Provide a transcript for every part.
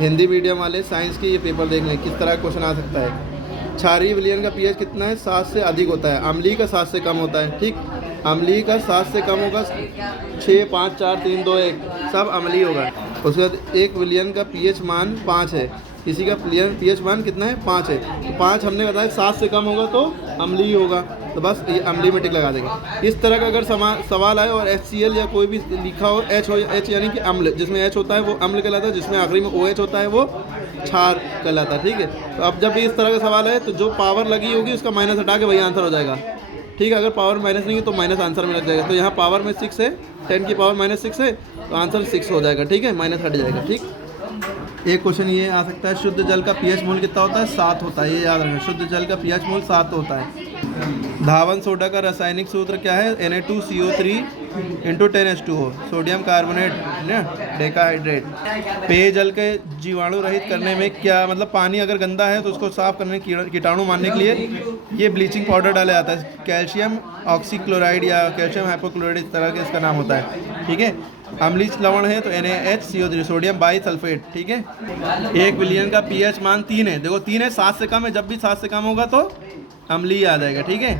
Hindi medium वाले science के ये पेपर देख लें किस तरह का क्वेश्चन आ सकता है। क्षारीय विलयन का पीएच कितना है? 7 से अधिक होता है। अम्लीय का 7 से कम होता है। ठीक, अम्लीय का 7 से कम होगा। 6, 5, 4, 3, 2, 1 सब अम्लीय होगा। उसके बाद एक विलयन का पीएच मान 5 है। किसी का पीएच मान कितना है? 5 है। तो 5 हमने बताया 7 से कम होगा तो अम्लीय होगा, तो बस ये अम्लीय में टिक लगा देंगे। इस तरह का अगर सवाल आए और HCl या कोई भी लिखा हो, H यानी कि अम्ल, जिसमें H होता है वो अम्ल कहलाता है, जिसमें आखिरी में OH होता है वो क्षार कहलाता है। ठीक है, तो अब जब भी इस तरह का सवाल है तो जो पावर लगी होगी उसका माइनस हटा के वही आंसर हो जाएगा। ठीक है, अगर पावर माइनस नहीं है तो माइनस आंसर में लग जाएगा। तो यहाँ पावर में 6 है, 10 की पावर -6 है, तो आंसर 6 हो जाएगा। ठीक है, माइनस हट जाएगा। ठीक, एक क्वेश्चन ये आ सकता है, शुद्ध जल का पीएच मूल्य कितना होता है? 7 होता है। ये याद रखना, शुद्ध जल का पीएच मूल्य 7 होता है। धावन सोडा का रासायनिक सूत्र क्या है? Na2CO3 × 10H2O, sodium carbonate decahydrate. पेयजल के जीवाणु रहित करने में क्या मतलब, पानी अगर गंदा है तो उसको साफ करने, कीटाणु मारने के लिए ये ब्लीचिंग पाउडर डाला जाता है। कैल्शियम ऑक्सीक्लोराइड या कैल्शियम हाइपोक्लोराइड इस तरह के इसका नाम होता है। ठीक है, अम्लीय लवण है तो NaHCO3, सोडियम बाईसल्फेट। ठीक है, एक विलयन का पीएच मान 3 है। देखो 3 है, 7 से कम है, जब भी 7 से कम होगा तो अम्लीय आ जाएगा। ठीक है,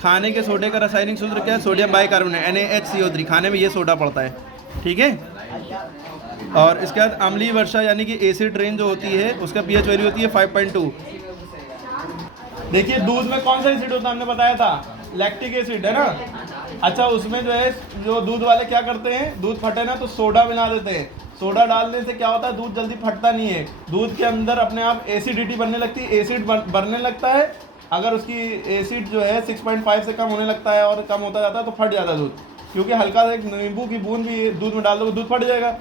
खाने के सोडे का रासायनिक सूत्र क्या है? सोडियम बाइकार्बोनेट NaHCO3, खाने में ये सोडा पड़ता है। ठीक है, और इसके बाद अम्लीय वर्षा यानी कि एसिड रेन जो होती है उसका पीएच वैल्यू होती है 5.2। देखिए दूध में कौन सा एसिड होता है? हमने बताया था लैक्टिक एसिड, है ना। अच्छा, उसमें जो है जो दूध वाले क्या करते हैं, दूध फटे ना तो सोडा मिला देते हैं। सोडा डालने से क्या होता है? दूध जल्दी फटता नहीं है, दूध के अंदर अपने आप एसिडिटी बनने लगती है, एसिड बनने लगता है। अगर उसकी एसिड जो है 6.5 से कम होने लगता है और कम होता जाता है तो फट जाता है दूध, क्योंकि हल्का सा एक नींबू की बूंद भी दूध में डाल दो दूध फट जाएगा।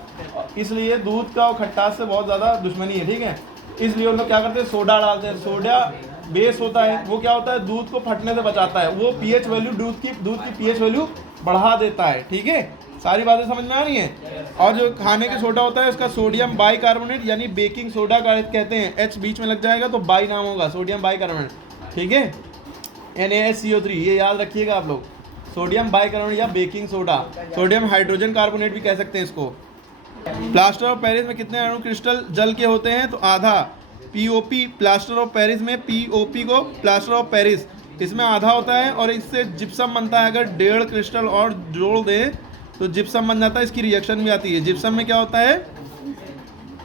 इसलिए दूध का और खट्टास से बहुत ज़्यादा दुश्मनी है। ठीक है, इसलिए उन लोग क्या करते हैं? सोडा डालते हैं। सोडा बेस होता है, वो क्या होता है? दूध को फटने से बचाता है। वो पीएच वैल्यू दूध की पीएच वैल्यू बढ़ा देता है। ठीक है, सारी बातें समझ में आ रही हैं। और जो खाने के सोडा होता है उसका सोडियम बाइकार्बोनेट यानी बेकिंग सोडा कहते हैं। H बीच में लग जाएगा तो बाई नाम होगा, सोडियम बाइकार्बोनेट। ठीक है, NaHCO3 ये याद रखिएगा आप लोग, सोडियम बाइकार्बोनेट या baking soda. Sodium hydrogen carbonate भी कह सकते हैं इसको। प्लास्टर ऑफ पेरिस में कितने अणु क्रिस्टल जल के होते हैं? तो आधा। POP प्लास्टर ऑफ पेरिस में, POP को प्लास्टर ऑफ पेरिस इसमें आधा होता है और इससे जिप्सम बनता है। अगर 1.5 क्रिस्टल और जोड़ दें तो जिप्सम बन जाता है। इसकी रिएक्शन भी आती है। जिप्सम में क्या होता है?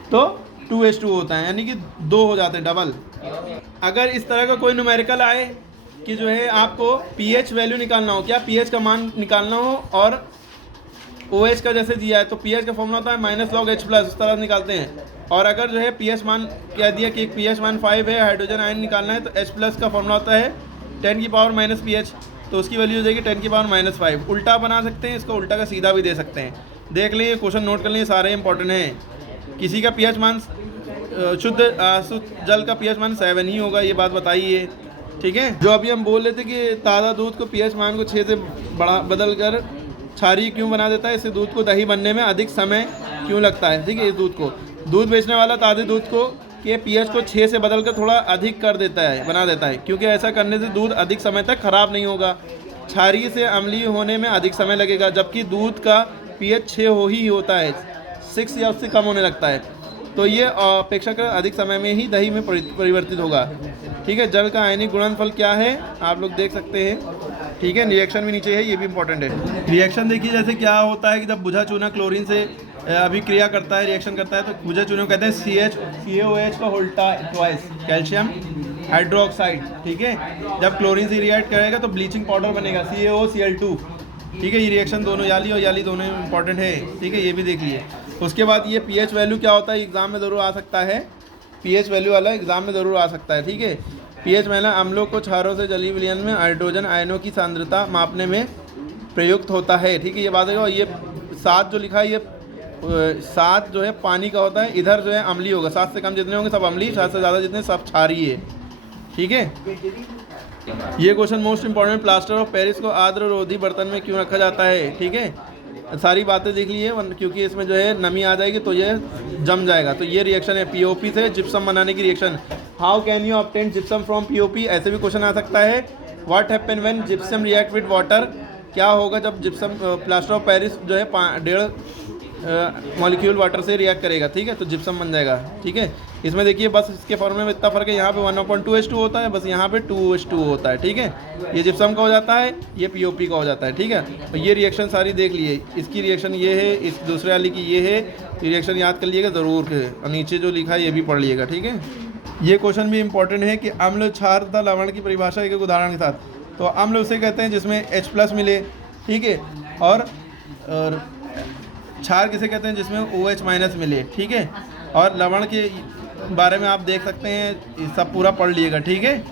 तो 2H2 होता है, यानी कि 2 हो जाते हैं, डबल। अगर इस तरह का कोई न्यूमेरिकल आए कि जो है आपको पीएच वैल्यू निकालना हो, क्या पीएच का मान निकालना हो और OH का जैसे दिया है तो पीएच का फॉर्मूला होता है -log H+, उस तरह से निकालते हैं। और अगर जो है पीएच मान कह दिया कि पीएच मान 5 है, हाइड्रोजन आयन निकालना है तो H+ का फॉर्मूला होता है 10 की पावर -pH, तो उसकी वैल्यू हो जाएगी 10 की पावर -5। उल्टा बना सकते हैं इसको, उल्टा का सीधा भी दे सकते हैं। देख लें, क्वेश्चन नोट कर लें, सारे इंपॉर्टेंट हैं। किसी का पीएच मान शुद्ध जल का पीएच मान 7 ही होगा, ये बात बताइए। ठीक है, जो अभी हम बोल रहे थे कि ताज़ा दूध को पीएच मान को 6 से बदल कर क्षारीय क्यों बना देता है, इससे दूध को दही बनने में अधिक समय क्यों लगता है। ठीक है, इस दूध बेचने वाला ताज़े दूध को के पीएच को 6 से बदल कर थोड़ा अधिक कर देता है, बना देता है, क्योंकि ऐसा करने से दूध अधिक समय तक खराब नहीं होगा। क्षारीय से अम्लीय होने में अधिक समय लगेगा, जबकि दूध का पीएच 6 ही होता है, 6 या उससे कम होने लगता है, तो ये अपेक्षाकृत अधिक समय में ही दही में परिवर्तित होगा। ठीक है, जल का आयनिक गुणनफल क्या है आप लोग देख सकते हैं। ठीक है, रिएक्शन भी नीचे है, ये भी इंपॉर्टेंट है। रिएक्शन देखिए जैसे क्या होता है कि जब बुझा चूना क्लोरीन से अभिक्रिया करता है, रिएक्शन करता है, तो बुझा चूना कहते हैं CaOH का उल्टा ट्वाइस, कैल्शियम हाइड्रोक्साइड। ठीक है, जब क्लोरीन से रिएक्ट करेगा तो ब्लीचिंग पाउडर बनेगा CaOCl2। ठीक है, ये रिएक्शन दोनों याली और याली दोनों इंपॉर्टेंट है। ठीक है, ये भी देख लिए। उसके बाद ये पीएच वैल्यू क्या होता है, एग्जाम में ज़रूर आ सकता है, पीएच वैल्यू वाला एग्जाम में ज़रूर आ सकता है। ठीक है, पीएच वैल्यू अम्लों को क्षारों से जलीय विलयन में हाइड्रोजन आयनों की सांद्रता मापने में प्रयुक्त होता है। ठीक है, ये बात है। और ये 7 जो लिखा है, ये 7 जो है पानी का होता है, इधर जो है अम्लीय होगा। 7 से कम जितने होंगे सब अम्लीय, 7 से ज़्यादा जितने सब क्षारीय है। ठीक है, ये question most important, plaster of Paris को आर्द्र रोधी बर्तन में क्यों रखा जाता है। ठीक है, सारी बातें देख लीजिए, क्योंकि इसमें जो है नमी आ जाएगी तो ये जम जाएगा। तो ये रिएक्शन है POP से जिप्सम बनाने की reaction. How can you obtain gypsum from POP, ऐसे भी क्वेश्चन आ सकता है। What happen when gypsum react with water, क्या होगा जब जिप्सम प्लास्टर ऑफ पेरिस जो है 1.5 मॉलिक्यूल वाटर से रिएक्ट करेगा, ठीक है, तो जिप्सम बन जाएगा, ठीक है। इसमें देखिए बस इसके फॉर्मूले में इतना फ़र्क है, यहाँ पे 1/2H2 होता है, बस यहाँ पे 2H2 होता है, ठीक है। ये जिप्सम का हो जाता है, ये POP का हो जाता है, ठीक है। तो ये रिएक्शन सारी देख लिए, इसकी रिएक्शन ये है, इस दूसरे वाली की ये है, रिएक्शन याद कर लीजिएगा ज़रूर है, और नीचे जो लिखा है ये भी पढ़ लीजिएगा, ठीक है। ये क्वेश्चन भी इंपॉर्टेंट है कि अम्ल, क्षार तथा लवण की परिभाषा एक उदाहरण के साथ। तो अम्ल उसे कहते हैं जिसमें H+ मिले, ठीक है, और क्षार किसे कहते हैं जिसमें OH- मिले, ठीक है। और लवण के बारे में आप देख सकते हैं, ये सब पूरा पढ़ लिएगा, ठीक है।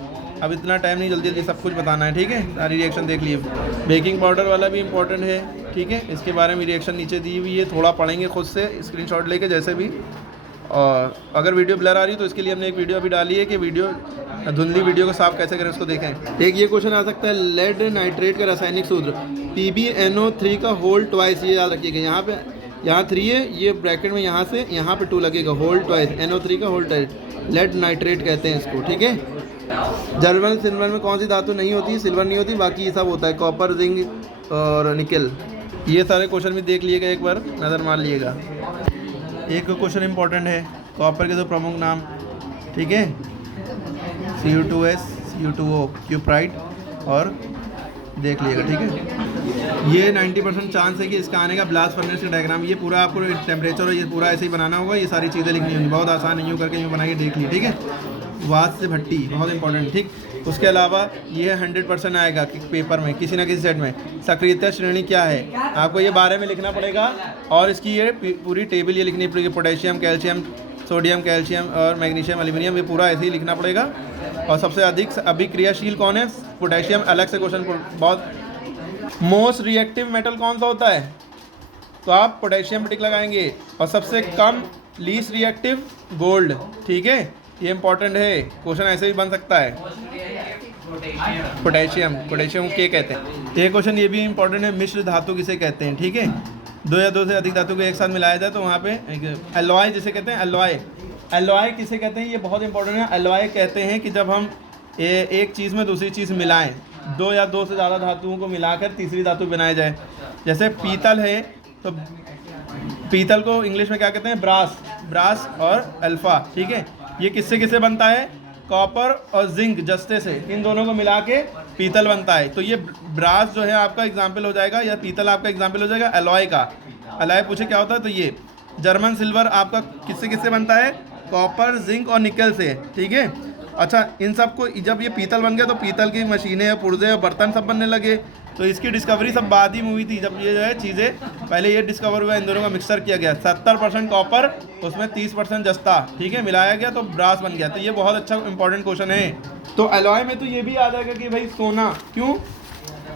अब इतना टाइम नहीं, जल्दी जल्दी सब कुछ बताना है, ठीक है। सारी रिएक्शन देख लिए। बेकिंग पाउडर वाला भी इंपॉर्टेंट है, ठीक है, इसके बारे में रिएक्शन नीचे दी हुई है, थोड़ा पढ़ेंगे खुद से स्क्रीनशॉट लेके जैसे भी। और अगर वीडियो ब्लर आ रही है तो इसके लिए हमने एक वीडियो अभी डाली है कि वीडियो धुंधली वीडियो को साफ कैसे करें उसको देखें। एक ये क्वेश्चन आ सकता है, लेड नाइट्रेट का रासायनिक सूत्र PbNO3 का होल ट्वाइस, ये याद रखिएगा। यहाँ 3 है, ये ब्रैकेट में यहाँ से यहाँ पे 2 लगेगा, होल ट्वाइस, NO3 का होल ट्वाइस, लेड नाइट्रेट कहते हैं इसको, ठीक है। जर्मन सिल्वर में कौन सी धातु नहीं होती? सिल्वर नहीं होती, बाकी ये सब होता है, कॉपर, जिंक और निकल। ये सारे क्वेश्चन भी देख लीजिएगा, एक बार नज़र मार लीजिएगा। एक क्वेश्चन इंपॉर्टेंट है, कॉपर के 2 प्रमुख नाम, ठीक है, Cu2S, Cu2O, क्यूप्राइट, और देख लीजिएगा, ठीक है। ये 90% चांस है कि इसका आने का ब्लास्ट फर्नेस का डायग्राम, ये पूरा आपको टेम्परेचर और ये पूरा ऐसे ही बनाना होगा, ये सारी चीज़ें लिखनी होंगी, बहुत आसान है, यूँ करके यूँ बनाइए, देख लीजिए, ठीक है। वात से भट्टी बहुत इंपॉर्टेंट, ठीक। उसके अलावा ये 100% आएगा कि पेपर में किसी ना किसी सेट में। सक्रियता श्रेणी क्या है, आपको ये बारे में लिखना पड़ेगा, और इसकी ये पूरी टेबल ये लिखनी पड़ेगी, पोटेशियम, कैल्शियम, सोडियम, कैल्शियम और मैग्नीशियम, एल्यूमिनियम, ये पूरा ऐसे ही लिखना पड़ेगा। और सबसे अधिक अभिक्रियाशील कौन है? पोटेशियम। अलग से क्वेश्चन बहुत। मोस्ट रिएक्टिव मेटल कौन सा होता है? तो आप पोटेशियम टिक लगाएंगे। और सबसे कम लीस्ट रिएक्टिव गोल्ड, ठीक है, ये इंपॉर्टेंट है, क्वेश्चन ऐसे भी बन सकता है। पोटेशियम, पोटेशियम के कहते हैं। ये क्वेश्चन ये भी इंपॉर्टेंट है, मिश्र धातु किसे कहते हैं, ठीक है। 2 या 2 से अधिक धातु को एक साथ मिलाया जाए तो वहाँ पे एलॉय जिसे कहते हैं, एलॉय। एलॉय किसे कहते हैं, ये बहुत इंपॉर्टेंट है। एलॉय कहते हैं कि जब हम एक चीज़ में दूसरी चीज़ मिलाएं, 2 या 2 से ज़्यादा धातुओं को मिलाकर तीसरी धातु बनाई जाए। जैसे पीतल है तो पीतल को इंग्लिश में क्या कहते हैं? ब्रास, ब्रास और अल्फा, ठीक है। ये किससे किससे बनता है? कॉपर और जिंक जस्ते से, इन दोनों को मिला के पीतल बनता है। तो ये ब्रास जो है आपका एग्जाम्पल हो जाएगा, या पीतल आपका एग्जाम्पल हो जाएगा एलॉय का। एलॉय पूछे क्या होता है तो ये। जर्मन सिल्वर आपका किससे किससे बनता है? कॉपर, जिंक और निकल से, ठीक है। अच्छा, इन सब को जब ये पीतल बन गया तो पीतल की मशीनें, पुर्जे और बर्तन सब बनने लगे। तो इसकी डिस्कवरी सब बाद ही में हुई थी, जब ये जो है चीज़ें पहले ये डिस्कवर हुआ, इन दोनों का मिक्सर किया गया। 70% कॉपर, उसमें 30% जस्ता, ठीक है, मिलाया गया तो ब्रास बन गया। तो ये बहुत अच्छा इंपॉर्टेंट क्वेश्चन है। तो एलॉय में तो ये भी आ जाएगा कि भाई सोना, क्यों?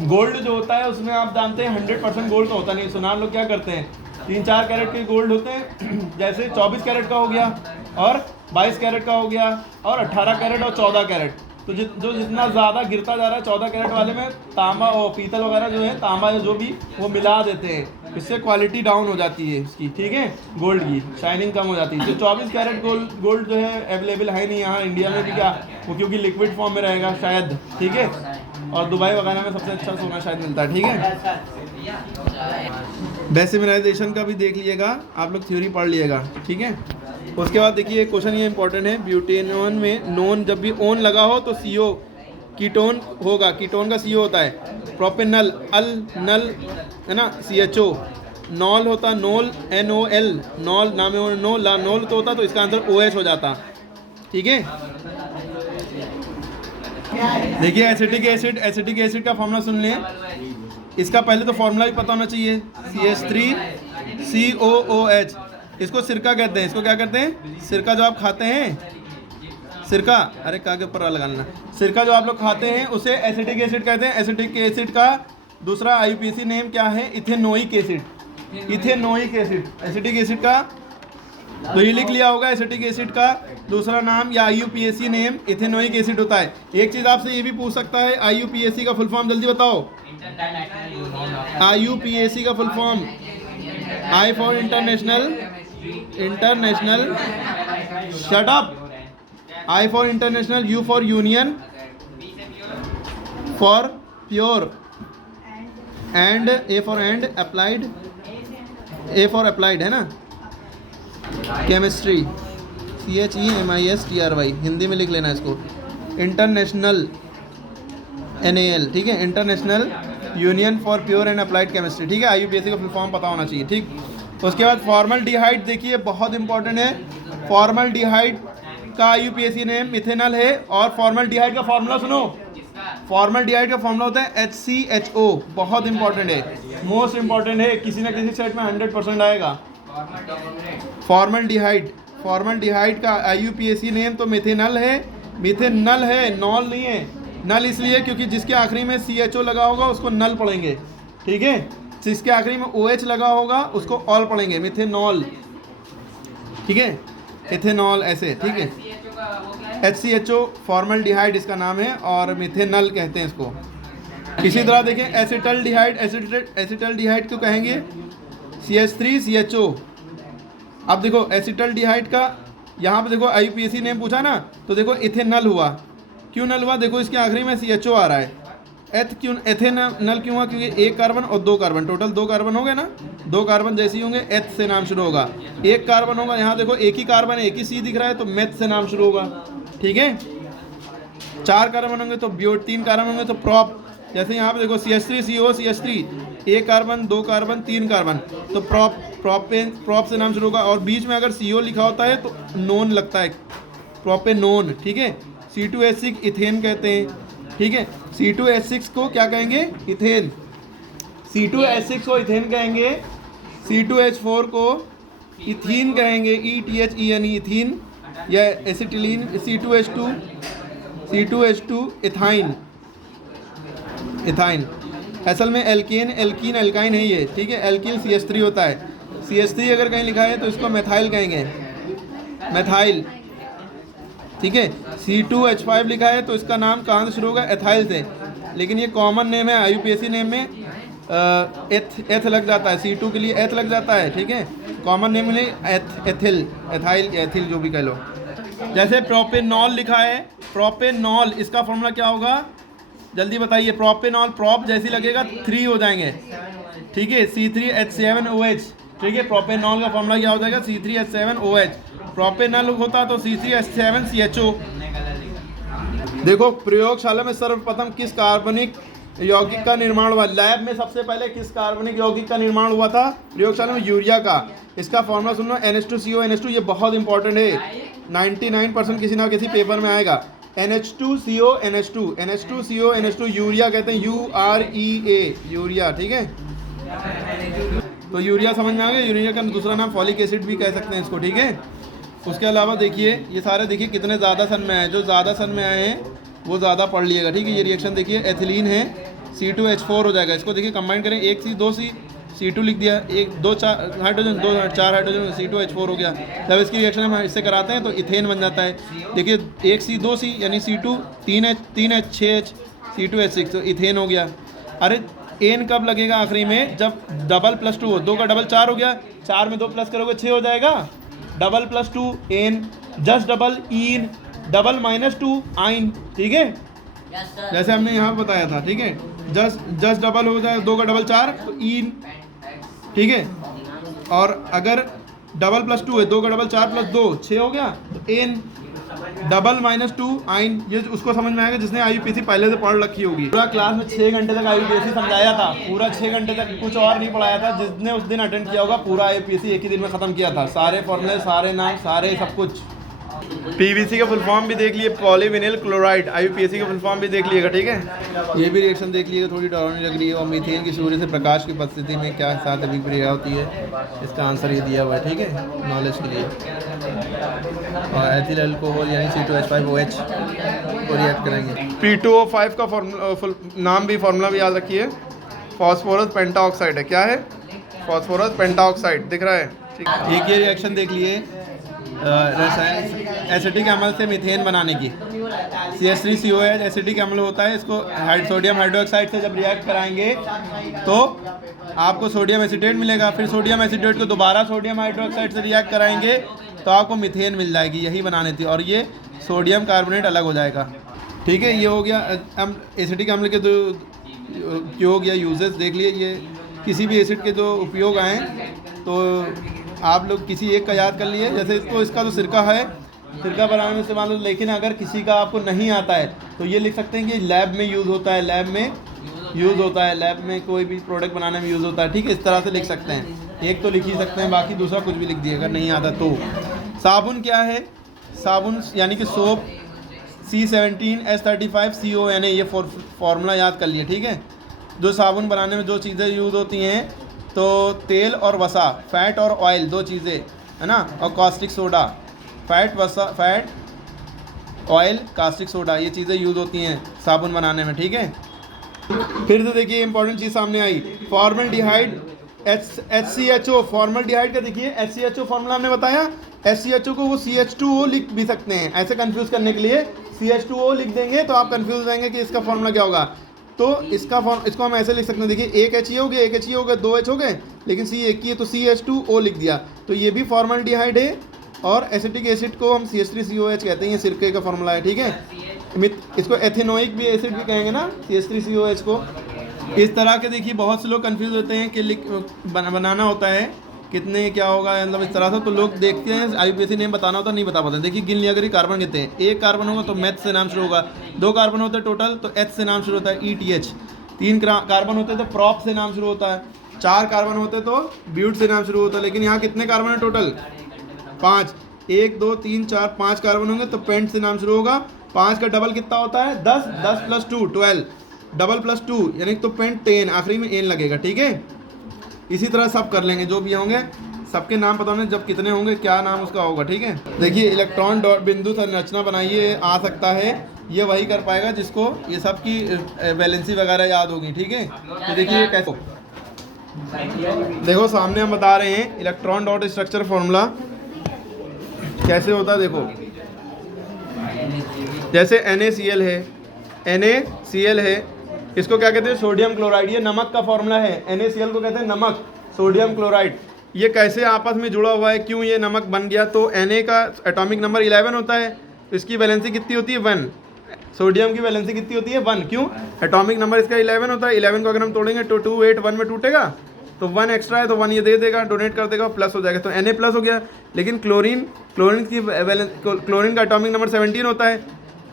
गोल्ड जो होता है उसमें आप जानते हैं 100% गोल्ड तो होता नहीं। सोनार लोग क्या करते हैं, 3-4 कैरेट के गोल्ड होते हैं, जैसे 24 कैरेट का हो गया और 22 कैरेट का हो गया और 18 कैरेट और 14 कैरेट। तो जो जितना ज़्यादा गिरता जा रहा है 14 कैरेट वाले में तांबा और पीतल वगैरह जो है, तांबा जो भी वो मिला देते हैं, इससे क्वालिटी डाउन हो जाती है इसकी, ठीक है, गोल्ड की शाइनिंग कम हो जाती है। तो 24 कैरेट गोल्ड जो है अवेलेबल है नहीं यहाँ इंडिया में भी, क्या वो क्योंकि लिक्विड फॉर्म में रहेगा शायद, ठीक है। और दुबई वगैरह में सबसे अच्छा सोना शायद मिलता है, ठीक है। डेसिमराइजेशन का भी देख लीजिएगा, आप लोग थ्योरी पढ़ लीजिएगा, ठीक है। उसके बाद देखिए क्वेश्चन ये इंपॉर्टेंट है, ब्यूटेनॉन में नॉन जब भी ओन लगा हो तो CO कीटोन होगा, कीटोन का CO होता है। प्रोपेनल, अल नल है ना, CHO। नॉल होता है नोल, NOL, नॉल नाम है नो, ला नोल तो होता तो इसका आंसर OH हो जाता, ठीक है। देखिए एसिटिक एसिड, एसिटिक एसिड का फॉर्मूला सुन लें। इसका पहले तो फॉर्मूला भी पता होना चाहिए, CH3COOH। इसको सिरका कहते हैं। इसको क्या कहते हैं? सिरका जो आप खाते हैं, सिरका, अरे का के ऊपर लगाना, सिरका जो आप लोग खाते हैं उसे एसिटिक एसिड कहते हैं। एसिटिक एसिड का दूसरा IUPAC नेम क्या है? Ethanoic acid. Ethanoic acid acetic acid का, तो ये लिख लिया होगा। एसिटिक एसिड का दूसरा नाम या IUPAC नेम इथेनोइक एसिड होता है। एक चीज़ आपसे ये भी पूछ सकता है, IUPAC का फुल फॉर्म जल्दी बताओ। IUPAC का full form, I for international, shut up, I for international, U for union, for pure, and A for and, applied, A for applied है ना, केमिस्ट्री, CHEMISTRY, हिंदी में लिख लेना इसको। इंटरनेशनल NAL, ठीक है, international union for pure and applied chemistry, ठीक है। IUPAC का फुल फॉर्म पता होना चाहिए, ठीक। उसके बाद फॉर्मल्डिहाइड, देखिए बहुत इंपॉर्टेंट है। फॉर्मल्डिहाइड का IUPAC नेम मिथेनॉल है। और फॉर्मल्डिहाइड का फॉर्मूला सुनो, फॉर्मल्डिहाइड का फॉर्मूला होता है HCHO, बहुत इंपॉर्टेंट है, मोस्ट इंपॉर्टेंट है, किसी ना किसी सेट में 100% आएगा। फॉर्मल्डिहाइड, फॉर्मल्डिहाइड का IUPAC नेम तो मिथेनॉल है, मिथेनॉल है, नॉल नहीं है। नल इसलिए क्योंकि जिसके आखिरी में CHO लगा होगा उसको नल पढ़ेंगे, ठीक है। जिसके आखिरी में OH लगा होगा उसको ऑल पढ़ेंगे, मिथेनॉल, ठीक है, इथेनॉल ऐसे, ठीक है। HCHO फॉर्मल्डिहाइड इसका नाम है और मिथेनॉल कहते हैं इसको। इसी तरह देखें एसिटल्डिहाइड, एसिटल्डिहाइड क्यों कहेंगे, CH3CHO। अब देखो एसिटल्डिहाइड का यहाँ पे देखो IUPAC नेम पूछा ना, तो देखो इथेनॉल हुआ, क्यों नल हुआ, देखो इसके आखिरी में CHO आ रहा है। एथेनॉल क्यों हुआ, क्योंकि एक कार्बन और दो कार्बन, टोटल दो कार्बन हो गए ना, दो कार्बन जैसे ही होंगे एथ से नाम शुरू होगा। एक कार्बन होगा, यहाँ देखो एक ही कार्बन है, एक ही C दिख रहा है तो मेथ से नाम शुरू होगा, ठीक है। चार कार्बन होंगे तो ब्यूट, तीन कार्बन होंगे तो प्रॉप, जैसे यहाँ पे देखो CH3CO CH3, एक कार्बन, दो कार्बन, तीन कार्बन, तो प्रॉप से नाम शुरू होगा। और बीच में अगर CO लिखा होता है तो नोन लगता है, प्रोपेनोन, ठीक है। C2H6 इथेन कहते हैं, ठीक है। C2H6 को क्या कहेंगे, इथेन, C2H6 को इथेन कहेंगे, C2H4 को इथीन कहेंगे, ETHENE इथीन, या एसिटिलीन। C2H2 इथाइन, इथाइन असल में एल्कीन, एल्काइन है ये, ठीक है। एल्किल CH3 होता है, CH3 अगर कहीं लिखा है तो इसको मेथाइल कहेंगे, मेथाइल, ठीक है। C2H5 लिखा है तो इसका नाम कहाँ से शुरू होगा, एथाइल से, लेकिन ये कॉमन नेम है, IUPAC नेम में एथ लग जाता है, C2 के लिए एथ लग जाता है, ठीक है। कॉमन नेम में एथिल, एथाइल, एथिल जो भी कह लो। जैसे प्रोपेनॉल लिखा है, प्रोपेनॉल, इसका फॉर्मूला क्या होगा, जल्दी बताइए। प्रोपेनॉल, प्रॉप जैसी लगेगा 3 हो जाएंगे, ठीक है, C3H7OH, ठीक है। प्रोपेनॉल का फॉर्मूला क्या हो जाएगा, C3H7OH। प्रोपेनॉल होता तो C3H7CHO। देखो प्रयोगशाला में सर्वप्रथम किस कार्बनिक यौगिक का निर्माण हुआ, लैब में सबसे पहले किस कार्बनिक यौगिक का निर्माण हुआ था, प्रयोगशाला में यूरिया का। इसका फॉर्मूला सुन लो, NH2CO NH2, ये बहुत इंपॉर्टेंट है, 99% किसी ना किसी पेपर में आएगा। NH2CO NH2, NH2CO NH2, urea कहते हैं, UREA, यूरिया, ठीक है। तो यूरिया समझ में आ गया, यूरिया का दूसरा नाम फॉलिक एसिड भी कह सकते हैं इसको, ठीक है। उसके अलावा देखिए ये सारे देखिए कितने ज़्यादा सन में आए, जो ज़्यादा सन में आए हैं वो ज़्यादा पढ़ लिएगा, ठीक है। ये रिएक्शन देखिए एथिलीन है, C2H4 हो जाएगा, इसको देखिए कंबाइन करें, एक C 2 C, C2 लिख दिया, एक दो चार हाइड्रोजन, दो चार हाइड्रोजन, C2H4 हो गया। जब इसकी रिएक्शन हम इससे कराते हैं तो इथेन बन जाता है। देखिए एक C 2 C यानी C2, 3H 6H, C2H6, तो इथेन हो गया। अरे एन कब लगेगा आखिरी में, जब डबल प्लस 2 हो, 2 का डबल 4 हो गया, 4 में 2 प्लस करोगे 6 हो जाएगा, double plus 2 n, just double ईन, डबल -2 आइन, ठीक है, जैसे हमने यहाँ बताया था, ठीक है। जस्ट डबल हो जाए, 2 का डबल 4 तो ईन, ठीक है। और अगर डबल प्लस 2 है, 2 का डबल 4 प्लस 2 6 हो गया तो एन, डबल -2 आइन, ये उसको समझ में आएगा जिसने IUPAC पहले से पढ़ रखी होगी। पूरा क्लास में 6 घंटे तक IUPAC समझाया था, पूरा 6 घंटे तक कुछ और नहीं पढ़ाया था। जिसने उस दिन अटेंड किया होगा पूरा IUPAC एक ही दिन में ख़त्म किया था, सारे फॉर्मूले, सारे नाम, सारे सब कुछ। PVC का फुल फॉर्म भी देख लिए, पॉलीविनिल क्लोराइड, IUPAC का फुल फॉर्म भी देख लिएगा, ठीक है। ये भी रिएक्शन देख लिएगा, थोड़ी डरावनी लग रही है। और मीथेन की सूर्य से प्रकाश की उपस्थिति में क्या साथ अभिक्रिया होती है, इसका आंसर ये दिया हुआ है, ठीक है, नॉलेज के लिए। और एथिल अल्कोहल यानी C2H5OH को रिएक्ट करेंगे। P2O5 का फॉर्मूला नाम भी, फॉर्मूला भी याद रखिए, फॉस्फोरस पेंटाऑक्साइड है। क्या है, फॉस्फोरस पेंटाऑक्साइड, दिख रहा है, ठीक है। एक ये रिएक्शन देख लिए, एसिटिक अम्ल से मीथेन बनाने की, CH3COH एसिटिक अम्ल होता है, इसको सोडियम हाइड्रोक्साइड से जब रिएक्ट कराएंगे तो आपको सोडियम एसिटेट मिलेगा, फिर सोडियम एसिटेट को दोबारा सोडियम हाइड्रोक्साइड से रिएक्ट कराएंगे तो आपको मीथेन मिल जाएगी, यही बनानी थी। और ये सोडियम कार्बोनेट अलग हो जाएगा, ठीक है। ये हो गया एसिटिक अम्ल के दो उपयोग या यूजेस देख लिए। ये किसी भी एसिड के जो उपयोग आए तो आप लोग किसी एक का याद कर लिए। जैसे इसको इसका तो सिरका है, सिरका बनाने में इस्तेमाल होता है, लेकिन अगर किसी का आपको नहीं आता है तो ये लिख सकते हैं कि लैब में यूज़ होता है, लैब में यूज़ होता है, लैब में कोई भी प्रोडक्ट बनाने में यूज़ होता है। ठीक है, इस तरह से लिख सकते हैं। एक तो लिख ही सकते हैं, बाकी दूसरा कुछ भी लिख दिए अगर नहीं आता तो। साबुन क्या है? साबुन यानी कि सोप C17H35CONA, ये फॉर्मूला याद कर लिए। ठीक है, जो साबुन बनाने में जो चीज़ें यूज़ होती हैं तो तेल और वसा, फैट और ऑयल, दो चीज़ें है ना, और कास्टिक सोडा, फैट वसा, फैट ऑयल कास्टिक सोडा, ये चीज़ें यूज़ होती हैं साबुन बनाने में। ठीक है, फिर से देखिए इंपॉर्टेंट चीज़ सामने आई, फॉर्मल्डिहाइड HCHO। फॉर्मल्डिहाइड का देखिए HCHO फॉर्मूला हमने बताया, HCHO को वो CH2O लिख भी सकते हैं। ऐसे कंफ्यूज करने के लिए CH2O लिख देंगे तो आप कंफ्यूज हो जाएंगे कि इसका फॉर्मूला क्या होगा। तो इसको हम ऐसे लिख सकते हैं, देखिए एक H हो गया, एक H हो गया, दो H हो गए, लेकिन C एक ही है तो CH2O लिख दिया। तो ये भी फॉर्मल्डिहाइड है, और एसिटिक एसिड को हम CH3COH कहते हैं, ये सिरके का फॉर्मूला है। ठीक है, इसको एथेनोइक भी एसिड भी कहेंगे ना, CH3COH को। इस तरह के देखिए बहुत से लोग कंफ्यूज होते हैं कि बनाना होता है कितने क्या होगा, मतलब इस तरह से। तो लोग देखते हैं IUPAC नेम बताना होता है, नहीं बता पाते। देखिए गिन लिया, अगर कार्बन कहते हैं, एक कार्बन होगा तो मैथ से नाम शुरू होगा, दो कार्बन होते हैं टोटल तो H से नाम शुरू होता है, ETH। तीन कार्बन होते हैं तो प्रॉप से नाम शुरू होता है, चार कार्बन होते तो ब्यूट से नाम शुरू होता है। लेकिन यहाँ कितने कार्बन है टोटल? 5, 1 2 3 4 5 कार्बन होंगे तो पेंट से नाम शुरू होगा। 5 का डबल कितना होता है? 10, 10 + 2 12, डबल + 2 यानी तो पेंट 10, आखिरी में एन लगेगा। ठीक है, इसी तरह सब कर लेंगे, जो भी होंगे सबके नाम पता होंगे, जब कितने होंगे क्या नाम उसका होगा। ठीक है, देखिए इलेक्ट्रॉन डॉट बिंदु संरचना बनाइए आ सकता है, ये वही कर पाएगा जिसको ये सब की वैलेंसी वगैरह याद होगी। ठीक है, तो देखिए कैसे, देखो सामने हम बता रहे हैं इलेक्ट्रॉन डॉट स्ट्रक्चर फॉर्मूला कैसे होता है। देखो जैसे NaCl है, NaCl है, इसको क्या कहते हैं? Sodium chloride. ये नमक का फॉर्मूला है, NaCl को कहते हैं नमक, सोडियम क्लोराइड। ये कैसे आपस में जुड़ा हुआ है, क्यों ये नमक बन गया? तो Na का एटॉमिक नंबर 11 होता है, तो इसकी वैलेंसी कितनी होती है? 1। सोडियम की वैलेंसी कितनी होती है? 1। क्यों? एटॉमिक नंबर इसका 11 होता है। 11 को अगर हम तोड़ेंगे तो 2 8 1 में टूटेगा, तो 1 एक्स्ट्रा है तो 1 ये दे देगा, डोनेट कर देगा, प्लस हो जाएगा, तो Na प्लस हो गया। लेकिन क्लोरीन का एटॉमिक नंबर 17 होता है,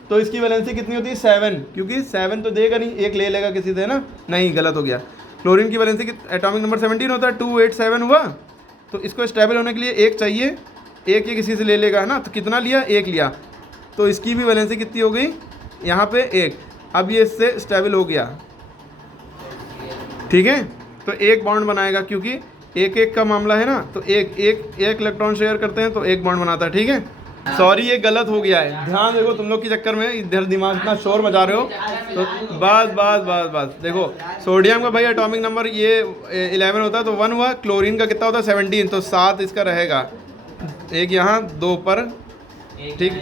तो इसकी वैलेंसी कितनी होती है? 7, क्योंकि 7 तो देगा नहीं, एक ले लेगा किसी से, है ना? नहीं, गलत हो गया। क्लोरीन की वैलेंसी एटॉमिक नंबर 17 होता है, 2 8 7 हुआ, तो इसको स्टेबल होने के लिए एक चाहिए, एक ये किसी से ले लेगा, है ना? तो कितना लिया? एक लिया, तो इसकी भी वैलेंसी कितनी हो गई? यहाँ पे 1। अब ये इससे स्टेबल हो गया। ठीक है, तो एक बॉन्ड बनाएगा, क्योंकि एक एक का मामला है ना, तो एक इलेक्ट्रॉन शेयर करते हैं तो एक बॉन्ड बनाता है। ठीक है, सॉरी ये गलत हो गया है, ध्यान देखो, तुम लोग के चक्कर में इधर दिमाग इतना शोर मचा रहे हो, तो बस देखो, सोडियम का भाई एटॉमिक नंबर ये 11 होता है तो 1 हुआ। क्लोरीन का कितना होता है? 17, तो 7 इसका रहेगा, एक यहाँ 2 पर, ठीक,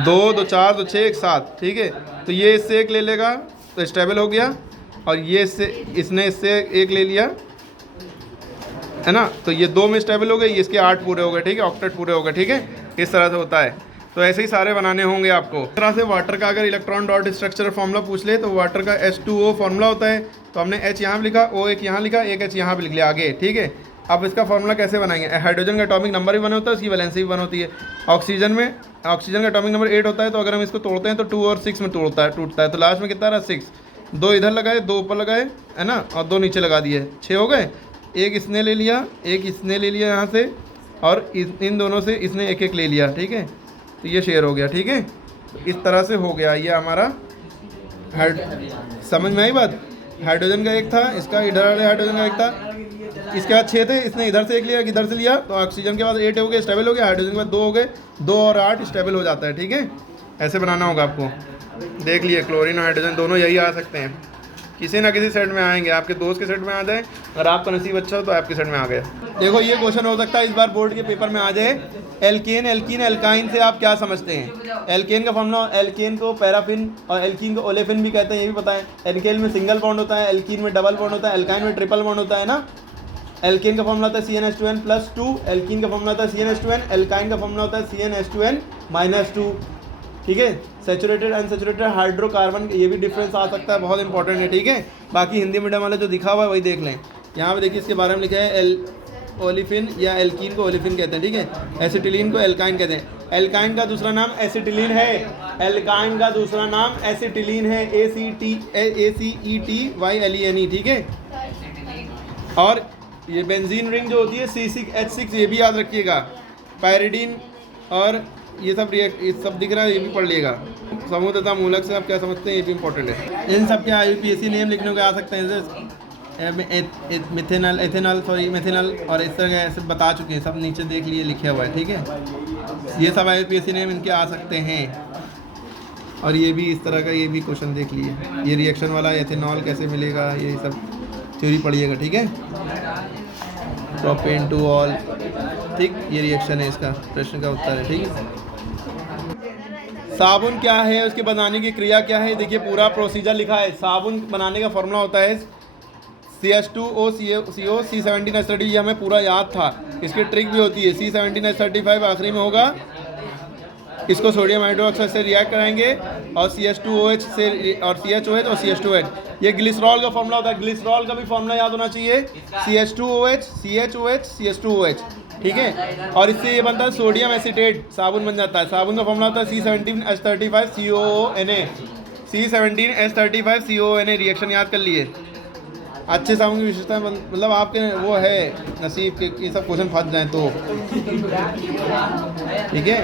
2 2 4 2 6 1 7। ठीक है, तो ये इससे एक ले लेगा तो स्टेबल हो गया, और ये इसने इससे एक ले लिया, है ना, तो ये 2 में स्टेबल हो गए, ये इसके 8 पूरे हो गए। ठीक है, ऑक्टेट पूरे हो गए। ठीक है, इस तरह से होता है। तो ऐसे ही सारे बनाने होंगे आपको। इस तरह से वाटर का अगर इलेक्ट्रॉन डॉट स्ट्रक्चर फॉर्मूला पूछ ले तो वाटर का H2O फॉर्मूला होता है, तो हमने H यहाँ पे लिखा, O एक यहाँ लिखा, एक H यहाँ पे लिख लिया आगे। ठीक है, अब इसका फॉर्मूला कैसे बनाएंगे? हाइड्रोजन का एटॉमिक नंबर भी 1 होता है, उसकी वैलेंसी भी 1 होती है। ऑक्सीजन का एटॉमिक नंबर 8 होता है, तो अगर हम इसको तोड़ते हैं तो 2 और 6 में टूटता है, तो लास्ट में कितना रहा? 6। 2 इधर लगाए, 2 ऊपर लगाए, है ना, और 2 नीचे लगा दिए, 6 हो गए। एक इसने ले लिया, एक इसने ले लिया यहाँ से, और इन दोनों से इसने एक एक ले लिया। ठीक है, तो ये शेयर हो गया। ठीक है, इस तरह से हो गया ये हमारा समझ में आई बात? हाइड्रोजन का एक था, इसका इधर वाले हाइड्रोजन का एक था, इसके बाद 6 थे, इसने इधर से एक लिया, इधर से लिया, तो ऑक्सीजन के बाद 8 हो गए, स्टेबल हो गया। हाइड्रोजन के बाद 2 हो गए, 2 और 8 स्टेबल हो जाता है। ठीक है, ऐसे बनाना होगा आपको। देख लिए, क्लोरीन और हाइड्रोजन दोनों यही आ सकते हैं, किसी ना किसी सेट में आएंगे, आपके दोस्त के सेट में आ जाए, अगर आपका नसीब अच्छा हो तो आपके सेट में आ गया। देखो ये क्वेश्चन हो सकता है इस बार बोर्ड के पेपर में आ जाए, एल्केन, एल्कीन, एल्काइन से आप क्या समझते हैं? एल्केन का फॉर्मूला, एल्केन को पैराफिन और एल्कीन को ओलेफिन भी कहते हैं, ये भी पता है। एल्केन में सिंगल बॉन्ड होता है, एल्कीन में डबल बॉन्ड होता है, एल्काइन में ट्रिपल बॉन्ड होता है ना। एल्केन का फॉर्मूला होता है CnH2n+2, एल्कीन का फॉर्मूला होता है CnH2n, एल्काइन का फॉर्मूला होता है CnH2n-2। ठीक है, सैचुरेटेड अनसैचुरेटेड हाइड्रोकार्बन, ये भी डिफरेंस आ सकता है, बहुत इंपॉर्टेंट है। ठीक है, बाकी हिंदी मीडियम वाले जो दिखा हुआ है वही देख लें। यहाँ पे देखिए इसके बारे में लिखा है एल ओलिफिन या एल्कीन को ओलिफिन कहते हैं, ठीक है। एसिटिलीन को एल्काइन कहते हैं। एल्काइन का दूसरा नाम एसिटिलीन है। एल्काइन का दूसरा नाम एसिटिलीन है, ACETYLENE, ठीक है। और ये बेंजीन रिंग जो होती है C6H6, ये भी याद रखिएगा। पायरिडीन और ये सब दिख रहा है, ये भी पढ़ लिएगा। समूह तथा मूलक से आप क्या समझते हैं, ये भी इंपॉर्टेंट है। इन सब के IUPAC नेम लिखने को आ सकते हैं, जैसे मिथेनल, मिथेनल और इस तरह के ऐसे बता चुके हैं, सब नीचे देख लिए लिखे हुआ है, ठीक है। ये सब IUPAC नेम इनके आ सकते हैं। और ये भी इस तरह का, ये भी क्वेश्चन देख लिए। ये रिएक्शन वाला एथेनॉल कैसे मिलेगा, ये सब थ्योरी पढ़िएगा, ठीक है। प्रोपेन टू ऑल, ठीक, ये रिएक्शन है, इसका प्रश्न का उत्तर है, ठीक है। साबुन क्या है, उसके बनाने की क्रिया क्या है, देखिए पूरा प्रोसीजर लिखा है। साबुन बनाने का फॉर्मूला होता है CH2O CO C17H30, ये हमें पूरा याद था। इसकी ट्रिक भी होती है, C17H35 आखिरी में होगा, इसको सोडियम हाइड्रोक्साइड से रिएक्ट कराएंगे और CH2OH से और CHOH और CH2H। ये ग्लिसरॉल का फॉर्मूला होता है। ग्लिसरॉल का भी फॉर्मूला याद होना चाहिए, CH2OH CHOH CH2OH, ठीक है। और इससे ये बनता है सोडियम एसीटेट, साबुन बन जाता है। साबुन का फॉर्मूला होता है C17H35 COONA, C17H35 COONA। Reaction याद कर लिए। अच्छे साबुन की विशेषता मतलब आपके वो है नसीब के, ये सब क्वेश्चन फंस जाए तो, ठीक है।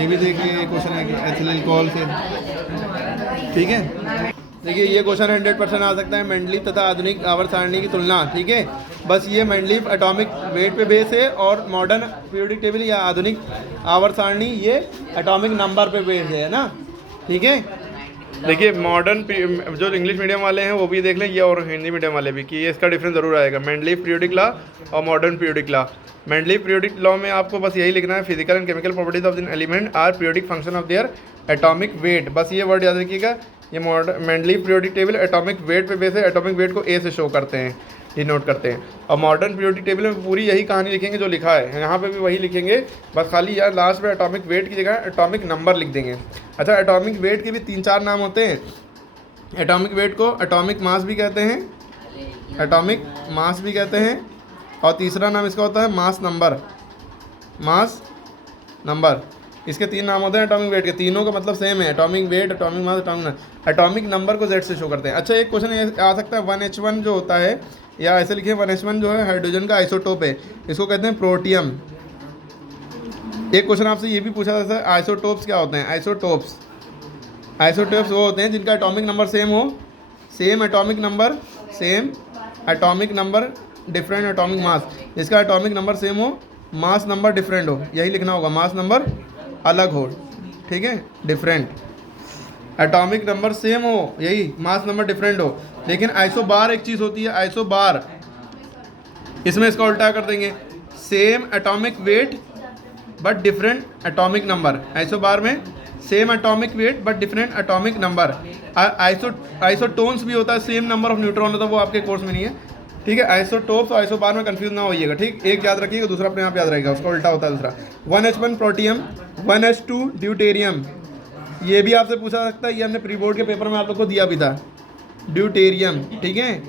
ये भी देखिए क्वेश्चन है कि एथिल अल्कोहल से, ठीक है। देखिए ये क्वेश्चन 100% आ सकता है। मेंडलीव तथा आधुनिक आवर्त सारणी की तुलना, ठीक है। बस ये मेंडलीव एटॉमिक वेट पे बेस है और मॉडर्न पीरियोडिक टेबल या आधुनिक आवर्त सारणी ये एटॉमिक नंबर पे बेस है ना, ठीक है। देखिए मॉडर्न जो इंग्लिश मीडियम वाले हैं वो भी देख लें, ये और हिंदी मीडियम वाले भी, कि ये इसका डिफरेंस ज़रूर आएगा, मेंडलीव पीरियोडिक लॉ और modern periodic law. Mendeleev periodic law में आपको बस यही लिखना है, physical and chemical properties of the element are periodic function of their atomic weight. बस ये वर्ड याद रखिएगा। ये modern Mendeleev periodic table atomic weight पे बेस है, एटॉमिक वेट को ए से शो करते हैं, ये नोट करते हैं। और मॉडर्न पीरियोडिक टेबल में पूरी यही कहानी लिखेंगे जो लिखा है, यहाँ पे भी वही लिखेंगे, बस खाली यार लास्ट में एटॉमिक वेट की जगह एटॉमिक नंबर लिख देंगे। अच्छा, एटॉमिक वेट के भी 3-4 नाम होते हैं। एटॉमिक वेट को एटॉमिक मास भी कहते हैं, एटॉमिक मास भी कहते हैं, और तीसरा नाम इसका होता है मास नंबर, मास नंबर। इसके 3 नाम होते हैं एटॉमिक वेट के, तीनों का मतलब सेम है, atomic wait, atomic mass, atomic number को Z से शो करते हैं। अच्छा, एक क्वेश्चन आ सकता है 1H1 जो होता है, या ऐसे लिखिए 1H1 जो है हाइड्रोजन का आइसोटोप है, इसको कहते हैं प्रोटियम। एक क्वेश्चन आपसे ये भी पूछा जाता है आइसोटोप्स क्या होते हैं। आइसोटोप्स वो होते हैं जिनका एटॉमिक नंबर सेम हो, same atomic number, same atomic number, different atomic mass. जिसका एटॉमिक नंबर सेम हो, मास नंबर डिफरेंट हो, यही लिखना होगा, मास नंबर अलग हो, ठीक है, डिफरेंट। एटॉमिक नंबर सेम हो, यही, मास नंबर डिफरेंट हो। लेकिन आइसोबार एक चीज़ होती है, आइसोबार, इसमें इसका उल्टा कर देंगे, same atomic weight but different atomic number. Isobar में same atomic weight but different atomic number. Isotones भी होता है, सेम नंबर ऑफ न्यूट्रॉन होता है, वो आपके कोर्स में नहीं है, ठीक है। आइसोटोप्स और आइसोबार में कंफ्यूज ना होइएगा, ठीक। एक याद रखिएगा, दूसरा अपने आप याद रहेगा, उसका उल्टा होता है दूसरा। 1H1 प्रोटियम, 1H2 ड्यूटेरियम, ये भी आपसे पूछा सकता है, ये हमने प्री बोर्ड के पेपर में आप लोग को दिया भी था, ड्यूटेरियम, ठीक है।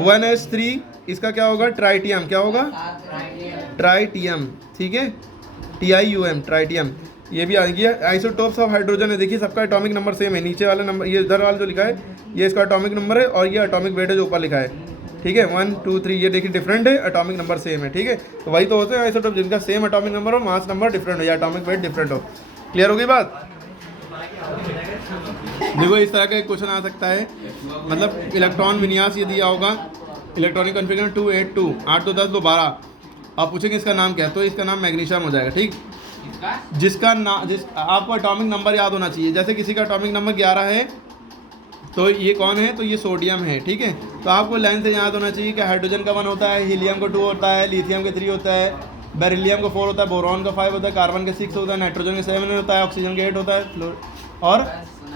1H3 इसका क्या होगा, ट्राइटियम, क्या होगा, ट्राइटियम, ठीक है, TIUM, ट्राइटियम। ये भी आ गया। आइसोटोप्स ऑफ हाइड्रोजन है, देखिए सबका एटॉमिक नंबर सेम है, नीचे वाला नंबर, ये इधर वाला जो लिखा है ये इसका एटॉमिक नंबर है, और ये एटॉमिक वेट है जो ऊपर लिखा है, ठीक है। 1, 2, 3 ये देखिए डिफरेंट है, एटॉमिक नंबर सेम है, ठीक है। तो वही तो होते हैं आइसोटोप जिनका सेम एटॉमिक नंबर हो, मास नंबर डिफरेंट हो, या एटॉमिक वेट डिफरेंट हो। क्लियर हो गई बात। देखो इस तरह का एक क्वेश्चन आ सकता है, मतलब इलेक्ट्रॉन विन्यास ये दिया होगा, इलेक्ट्रॉनिक कॉन्फ़िगरेशन 282, 8 2 10 2 12, आप पूछेंगे इसका नाम क्या है, तो इसका नाम मैग्नीशियम हो जाएगा, ठीक। जिसका आपको एटॉमिक नंबर याद होना चाहिए, जैसे किसी का एटॉमिक नंबर 11 है तो ये कौन है, तो ये सोडियम है, ठीक है। तो आपको लाइन से याद होना चाहिए कि हाइड्रोजन का 1 होता है, हीलियम का 2 होता है, लिथियम का 3 होता है, बेरिलियम का 4 होता है, बोरॉन का 5 होता है, कार्बन का 6 होता है, नाइट्रोजन का 7 होता है, ऑक्सीजन का 8 होता है, और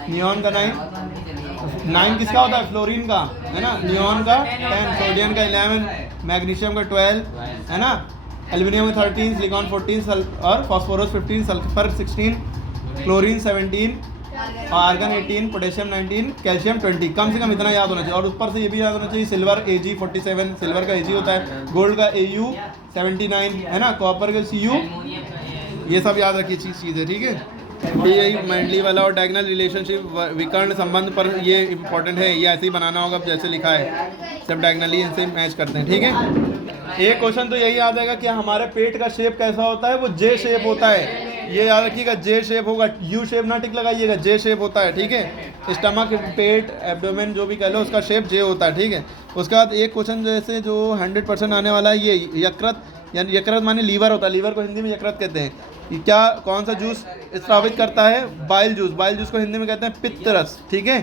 नियॉन का 9 किसका होता है, फ्लोरीन का, है ना, नियॉन का 10, सोडियम का 11, मैग्नीशियम का 12, है ना, एल्यूमिनियम का 13, सिलिकॉन 14 और phosphorus 15, sulphur 16, chlorine 17, argon 18, potassium 19, calcium 20, कम से कम इतना याद होना चाहिए। और ऊपर से ये भी याद होना चाहिए सिल्वर Ag47, सिल्वर का Ag होता है, गोल्ड का Au79 है ना, कॉपर का Cu, ये सब याद रखिए चीज़ें, ठीक है। यही मैंडली वाला और डायगोनल रिलेशनशिप विकर्ण संबंध पर ये इंपॉर्टेंट है, ये ऐसे ही बनाना होगा जैसे लिखा है, सब डायगोनली इनसे मैच करते हैं, ठीक है। एक क्वेश्चन तो यही याद आएगा कि हमारे पेट का शेप कैसा होता है, वो जे शेप होता है, ये याद रखिएगा, जे शेप होगा, यू शेप ना टिक लगाइएगा, जे शेप होता है, ठीक है। स्टमक, पेट, एब्डोमेन जो भी कह लो उसका शेप जे होता है, ठीक है। उसके बाद एक क्वेश्चन जैसे जो 100% आने वाला है, ये यकृत, यानी यकृत माने लीवर होता है, लीवर को हिंदी में यकृत कहते हैं। ये क्या, कौन सा जूस स्रावित करता है, बाइल जूस, बाइल जूस को हिंदी में कहते हैं पित्त रस, ठीक है,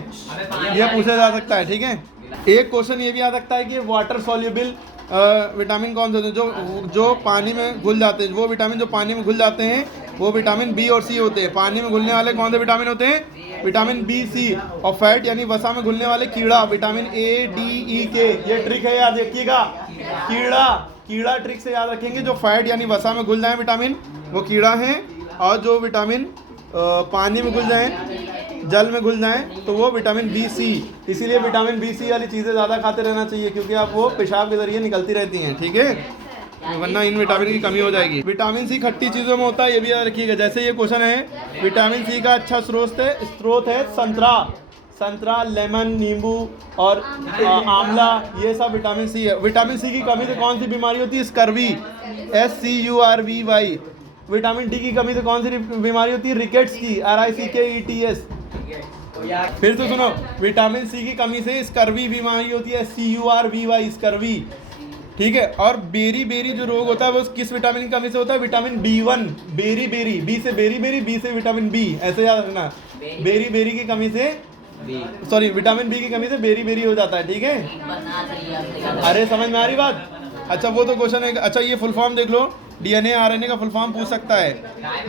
ये पूछा जा सकता है, ठीक है। एक क्वेश्चन ये भी याद रखता है कि वाटर सॉल्युबल विटामिन कौन से होते हैं, जो पानी में घुल जाते हैं, वो विटामिन जो पानी में घुल जाते हैं वो विटामिन बी और सी होते हैं। पानी में घुलने वाले कौन से विटामिन होते हैं, विटामिन बी, सी। और फैट यानी वसा में घुलने वाले कीड़ा, विटामिन ए, डी, ई, के, ये ट्रिक है, याद रखिएगा, कीड़ा ट्रिक से याद रखेंगे। जो फैट यानी वसा में घुल जाए विटामिन, वो कीड़ा है, और जो विटामिन पानी में घुल जाए, जल में घुल जाए, तो वो विटामिन बी, सी। इसीलिए विटामिन बी, सी वाली चीज़ें ज़्यादा खाते रहना चाहिए, क्योंकि आप वो पेशाब के जरिए निकलती रहती हैं, ठीक है, वरना इन विटामिन की कमी हो जाएगी। विटामिन सी खट्टी चीज़ों में होता है, ये भी याद रखिएगा। जैसे ये क्वेश्चन है, विटामिन सी का अच्छा स्रोत है संतरा, लेमन, नींबू और आंवला, ये सब विटामिन सी है। विटामिन सी की कमी से कौन सी बीमारी होती है, स्कर्वी, SCURVY। विटामिन डी की कमी से कौन सी बीमारी होती है, रिकेट्स की, RICKETS। फिर तो सुनो, विटामिन सी की कमी से स्कर्वी बीमारी होती है, SCURVY, स्कर्वी, ठीक है। और बेरी जो रोग होता है वो किस विटामिन की कमी से होता है, विटामिन B1, बेरी, बी से बेरी, बी से विटामिन बी, ऐसे याद रखना, बेरी की कमी से, सॉरी, विटामिन बी की कमी से बेरी हो जाता है, ठीक है। अरे समझ में आ रही बात, अच्छा वो तो क्वेश्चन है। अच्छा ये फुल फॉर्म देख लो, DNA RNA का फुल फॉर्म पूछ सकता है।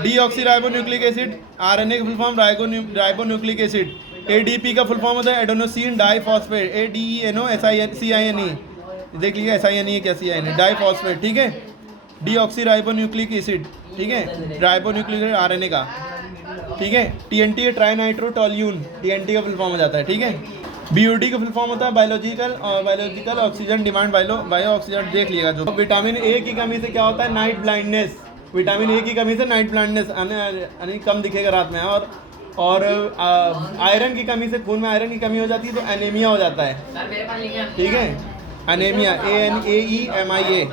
डीऑक्सीराइबोन्यूक्लिक एसिड, RNA का full form ribonucleic acid. ADP का फुल फॉर्म होता है एडेनोसिन डाइफॉस्फेट, ADENOSINE, देख लीजिए SINE है क्या, CINE, डाइफॉस्फेट, ठीक है। डीऑक्सीराइबोन्यूक्लिक एसिड, ठीक है, राइबोन्यूक्लिक एसिड RNA का, ठीक है। TNT है ट्राइनाइट्रोटोल्यून, TNT का फुल फॉर्म हो जाता है, ठीक है। BOD का फुल फॉर्म होता है biological oxygen demand, bio oxygen, देख लिएगा जो। विटामिन ए की कमी से क्या होता है, नाइट ब्लाइंडनेस, विटामिन ए की कमी से नाइट ब्लाइंडनेस, यानी कम दिखेगा रात में। और आयरन की कमी से, खून में आयरन की कमी हो जाती है तो एनीमिया हो जाता है, ठीक है, एनीमिया, ANAEMIA।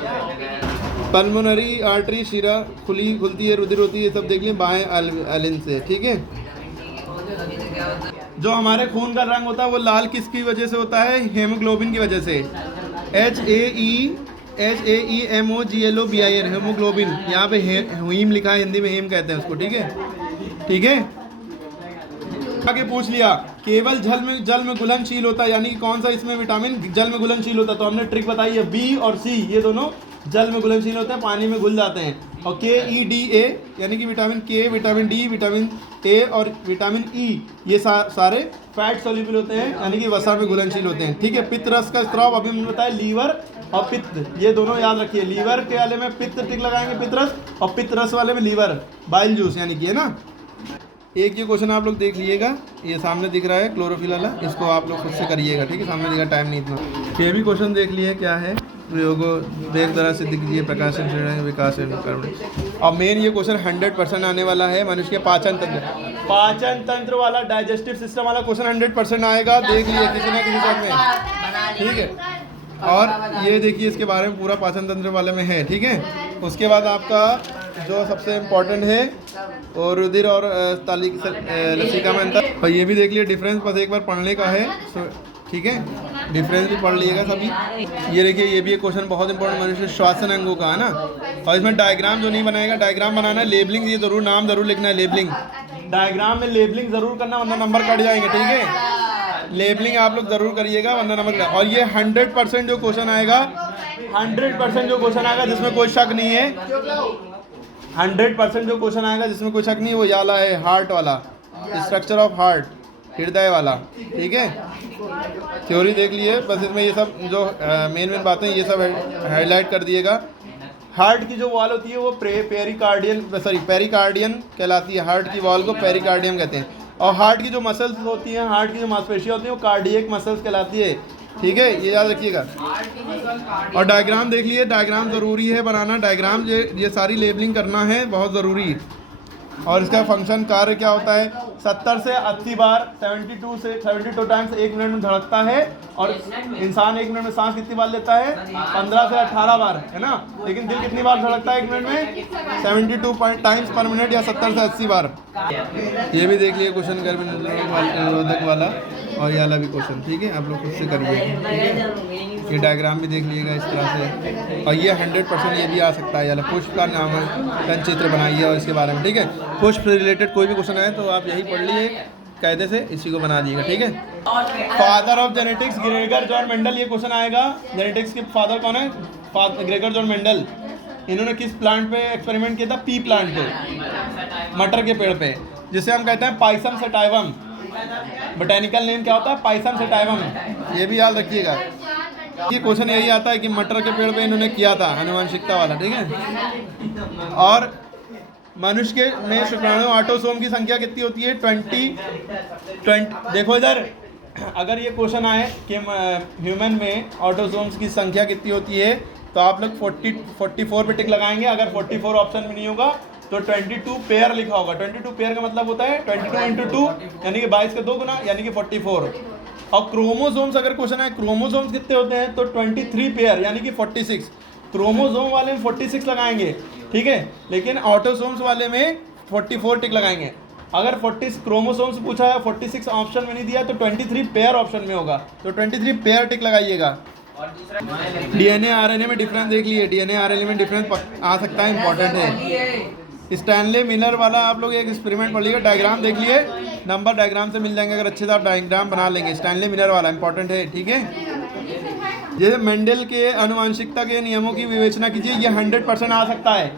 पल्मोनरी आर्टरी, शिरा खुलती है, रुधिर होती है, सब देख लें बाएं एलिन से, ठीक है। जो हमारे खून का रंग होता है वो लाल किसकी वजह से होता है, हेमोग्लोबिन की वजह से, HAEMOGLOBIN, हेमोग्लोबिन। यहाँ पे हीम लिखा है, हिंदी में हेम कहते हैं उसको, ठीक है। आगे पूछ लिया, केवल जल में घुलनशील होता है, यानी कि कौन सा इसमें विटामिन जल में घुलनशील होता है, तो हमने ट्रिक बताई है, B और C ये दोनों जल में घुलनशील होते हैं, पानी में घुल जाते हैं। और KEDA यानी कि vitamin K, vitamin D, vitamin A और विटामिन E, ये सारे फैट सोल्यूबल होते हैं, यानी कि वसा में घुलनशील होते हैं, ठीक है। पित्त रस का स्राव अभी हमने बताया, लीवर और पित्त, ये दोनों याद रखिए। लीवर के वाले में पित्त टिक लगाएंगे, पित्त रस, और पित्त रस वाले में लीवर, बाइल जूस यानी कि, है ना। एक ये क्वेश्चन आप लोग देख लीजिएगा, ये सामने दिख रहा है क्लोरोफिल वाला, इसको आप लोग खुद से करिएगा, ठीक है, सामने दिखा, टाइम नहीं इतना। ये भी क्वेश्चन देख लिए क्या है, प्रयोगो देख तरह से दिख लीजिए, प्रकाशन विकास। और मेन ये क्वेश्चन 100% आने वाला है, मनुष्य के पाचन तंत्र वाला, डाइजेस्टिव सिस्टम वाला क्वेश्चन 100% आएगा, देख लिए किसी ना किसी टाइम में, ठीक है। और ये देखिए इसके बारे में पूरा पाचन तंत्र वाले में है, ठीक है। उसके बाद आपका जो सबसे इम्पोर्टेंट है, और रुधिर और लसिका में अंतर, और ये भी देख लिए डिफरेंस, बस एक बार पढ़ने का है, ठीक है, डिफरेंस भी पढ़ लीजिएगा सभी। ये देखिए ये भी एक क्वेश्चन बहुत इंपॉर्टेंट, मनुष्य श्वसन अंगों का, है ना। और इसमें डायग्राम जो नहीं बनाएगा, डायग्राम बनाना है, लेबलिंग ये जरूर, नाम जरूर लिखना है, लेबलिंग, डायग्राम में लेबलिंग जरूर करना, वरना नंबर कट जाएंगे, ठीक है। लेबलिंग आप लोग जरूर करिएगा, वरना नंबर। और ये 100% जो क्वेश्चन आएगा, 100% जो क्वेश्चन आएगा जिसमें कोई शक नहीं है, 100% जो क्वेश्चन आएगा जिसमें कोई शक नहीं है, वो ये वाला है, हार्ट वाला, स्ट्रक्चर ऑफ हार्ट, हृदय वाला, ठीक है। थ्योरी देख लिए, बस इसमें ये सब जो मेन बातें ये सब हाईलाइट कर दिएगा। हार्ट की जो वॉल होती है वो पेरिकार्डियन कहलाती है, हार्ट की वॉल को पेरिकार्डियम कहते हैं। और हार्ट की जो मसल्स होती हैं, हार्ट की जो मांसपेशियाँ होती हैं वो कार्डियक मसल्स कहलाती है, ठीक है, ये याद रखिएगा। और डायग्राम देख लिए, डायग्राम ज़रूरी है बनाना, डायग्राम ये सारी लेबलिंग करना है बहुत ज़रूरी। और इसका फंक्शन कार्य क्या होता है, 70 से 80 बार 72 टाइम्स 1 मिनट में धड़कता है। और इंसान 1 मिनट में सांस कितनी बार लेता है, 15 से 18 बार, है ना। लेकिन दिल कितनी बार धड़कता है 1 मिनट में, 72 टाइम्स पर मिनट या 70 से 80 बार। ये भी देख लिए क्वेश्चन गर्भ निरोधक वाला, और ये वाला भी क्वेश्चन, ठीक है, आप लोग खुद से करिए, ठीक है। ये डायग्राम भी देख लीजिएगा इस तरह से। और ये 100% ये भी आ सकता है, यानी पुष्प का नामकरण चित्र बनाइए और इसके बारे में, ठीक है। पुष्प से रिलेटेड कोई भी क्वेश्चन आए तो आप यही पढ़ लिए कायदे से, इसी को बना दिएगा, ठीक है। Father of genetics Gregor John Mendel, ये क्वेश्चन आएगा। जेनेटिक्स के फादर कौन है, ग्रेगर जॉन मेंडल। इन्होंने किस प्लांट पे एक्सपेरिमेंट किया था, पी प्लांट पे, मटर के पेड़ पे, जिसे हम कहते हैं पाइसम सेटाइवम। बोटेनिकल नेम क्या होता है, पाइसम सेटाइवम, ये भी याद रखिएगा। ये क्वेश्चन यही आता है कि मटर के पेड़ पे इन्होंने किया था, आनुवंशिकता वाला, ठीक है। और मनुष्य के में शुक्राणु ऑटोसोम की संख्या कितनी होती है, 20। देखो इधर, अगर ये क्वेश्चन आए कि ह्यूमन में ऑटोसोम्स की संख्या कितनी होती है, तो आप लोग 44 पे टिक लगाएंगे। अगर 44 ऑप्शन में नहीं होगा तो 22 पेयर लिखा होगा। 22 पेयर का मतलब होता है 22 इंटू 2 यानी कि 22 का 2 गुना यानी कि 44। और क्रोमोसोम्स अगर क्वेश्चन है क्रोमोसोम्स कितने होते हैं, तो 23 पेयर यानी कि 46। क्रोमोसोम वाले में 46 लगाएंगे, ठीक है, लेकिन ऑटोसोम्स वाले में 44 टिक लगाएंगे। अगर 40 क्रोमोसोम्स पूछा है, 46 ऑप्शन में नहीं दिया, तो 23 पेयर ऑप्शन में होगा, तो 23 पेयर टिक लगाइएगा। डीएनए आरएनए में डिफरेंस देख लिए, डीएनए आरएनए में डिफरेंस आ सकता है, इंपॉर्टेंट है। स्टैनले मिलर वाला आप लोग एक एक्सपेरिमेंट पढ़ लीजिए, डायग्राम देख लिए, नंबर डायग्राम से मिल जाएंगे, अगर अच्छे से आप डायग्राम बना लेंगे। स्टैनले मिलर वाला इंपॉर्टेंट है, ठीक है। जैसे मेंडल के आनुवंशिकता के नियमों की विवेचना कीजिए, ये 100% आ सकता है।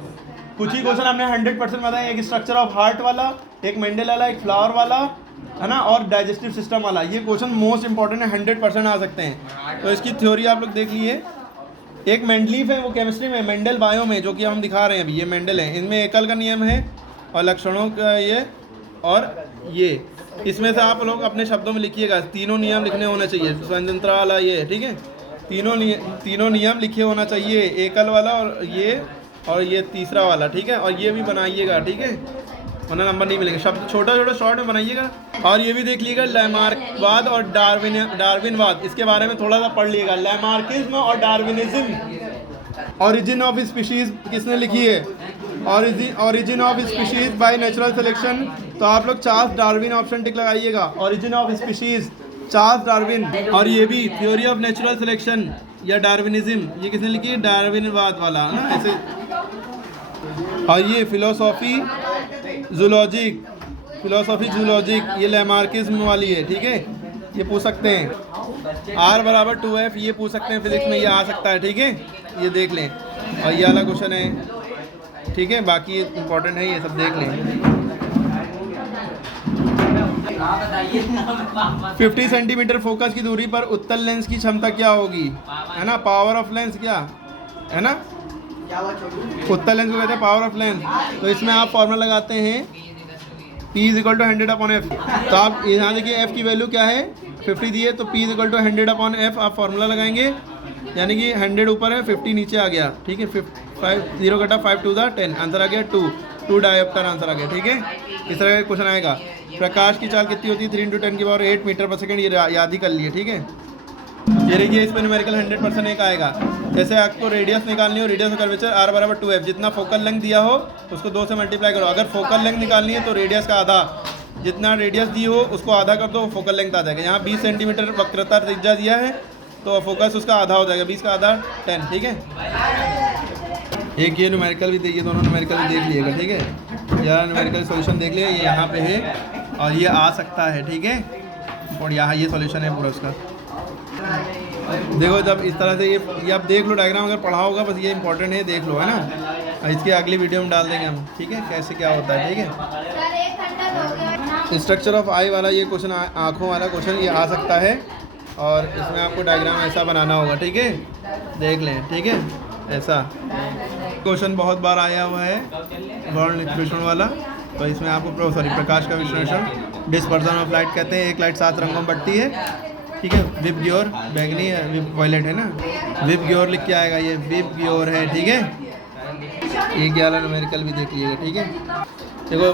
कुछ ही क्वेश्चन हमने 100% बताया, एक स्ट्रक्चर ऑफ हार्ट वाला, एक मेंडल वाला, एक फ्लावर वाला, है ना, और डाइजेस्टिव सिस्टम वाला। ये क्वेश्चन मोस्ट इंपॉर्टेंट है, 100% आ सकते हैं। तो इसकी थ्योरी आप लोग देख लिए। एक मेंडलीफ है, वो केमिस्ट्री में, मेंडल बायो में, जो कि हम दिखा रहे हैं अभी, ये मेंडल है। इनमें एकल का नियम है और लक्षणों का ये, और ये इसमें से आप लोग अपने शब्दों में लिखिएगा, तीनों नियम लिखने होने चाहिए। स्वतंत्रता वाला ये, ठीक है, तीनों नियम लिखे होना चाहिए, एकल वाला और ये तीसरा वाला, ठीक है। और ये भी बनाइएगा, ठीक है, वरना नंबर नहीं मिलेंगे। शब्द छोटा छोटा शॉर्ट में बनाइएगा। और ये भी देख लीजिएगा, लैमार्कवाद और डार्विनवाद, इसके बारे में थोड़ा सा पढ़ लीजिएगा। लैमार्किज्म और डार्विनिज्म। ओरिजिन ऑफ स्पीशीज किसने लिखी है, origin of species by natural selection, तो आप लोग चार्ल्स डार्विन ऑप्शन टिक लगाइएगा। Origin of species Charles Darwin. और ये भी थ्योरी ऑफ नेचुरल सिलेक्शन या डार्विनिज्म, ये किसने लिखी है, डार्विनवाद वाला, है ना, ऐसे। और ये फिलोसॉफी जूलॉजिक, ये लैमार्किज्म वाली है, ठीक है, ये पूछ सकते हैं। R = 2F, ये पूछ सकते हैं फिजिक्स में, ये आ सकता है, ठीक है, ये देख लें। और ये वाला क्वेश्चन है, ठीक है, बाकी इंपॉर्टेंट है, ये सब देख लें। 50 सेंटीमीटर फोकस की दूरी पर उत्तल लेंस की क्षमता क्या होगी, है ना, पावर ऑफ लेंस, क्या है ना, उत्तल लेंस को कहते हैं पावर ऑफ लेंस। तो इसमें आप फॉर्मूला लगाते हैं P = 100/F। तो आप यहाँ देखिए F की वैल्यू क्या है, 50 दी है, तो P = 100/F आप फॉर्मूला लगाएंगे, यानी कि 100 ऊपर है, 50 नीचे आ गया, ठीक है। 0 घटा 5 2 10, आंसर आ गया 2 डायोप्टर आंसर आ गया, ठीक है। इस तरह का क्वेश्चन आएगा। प्रकाश की चाल कितनी होती है, 3 × 10⁸ 8 मीटर/सेकंड, ये याद ही कर लिए, ठीक है। ये देखिए, इस पर न्यूमेरिकल 100% एक आएगा। जैसे आपको रेडियस निकालनी हो, रेडियस और कर्वेचर R = 2F, जितना फोकल लेंथ दिया हो उसको 2 से मल्टीप्लाई करो। अगर फोकल लेंथ निकालनी है तो रेडियस का आधा, जितना रेडियस दी हो उसको आधा कर दो, फोकल लेंथ आ जाएगा। यहाँ 20 सेंटीमीटर वक्रता त्रिज्या दिया है, तो फोकस उसका आधा हो जाएगा, 20 का आधा 10, ठीक है। एक ये न्यूमेरिकल भी देखिए, दोनों न्यूमेरिकल भी देख लीजिएगा, ठीक है। यह न्यूमेरिकल सॉल्यूशन देख लिए, ये यहाँ पे है और ये आ सकता है, ठीक है। और यहाँ ये सॉल्यूशन है पूरा उसका। देखो, जब इस तरह से ये आप देख लो, डायग्राम अगर पढ़ा होगा, बस ये इंपॉर्टेंट है, देख लो, है ना। इसकी अगली वीडियो में डाल देंगे हम, ठीक है, कैसे क्या होता है, ठीक है। स्ट्रक्चर ऑफ आई वाला ये क्वेश्चन, आँखों वाला क्वेश्चन, ये आ सकता है, और इसमें आपको डायग्राम ऐसा बनाना होगा, ठीक है, देख लें, ठीक है। ऐसा क्वेश्चन बहुत बार आया हुआ है, गौड़ निष्पेषण वाला, तो इसमें आपको प्रकाश का विश्लेषण डिस्पर्सन ऑफ लाइट कहते हैं। एक लाइट 7 रंगों में बढ़ती है, ठीक है। विप ग्योर बैगनी है, विप वायलेट है ना, विप ग्योर लिख के आएगा, ये विप ग्योर है, ठीक है। ये 11 न्यूमेरिकल भी देख लीजिएगा, ठीक है। देखो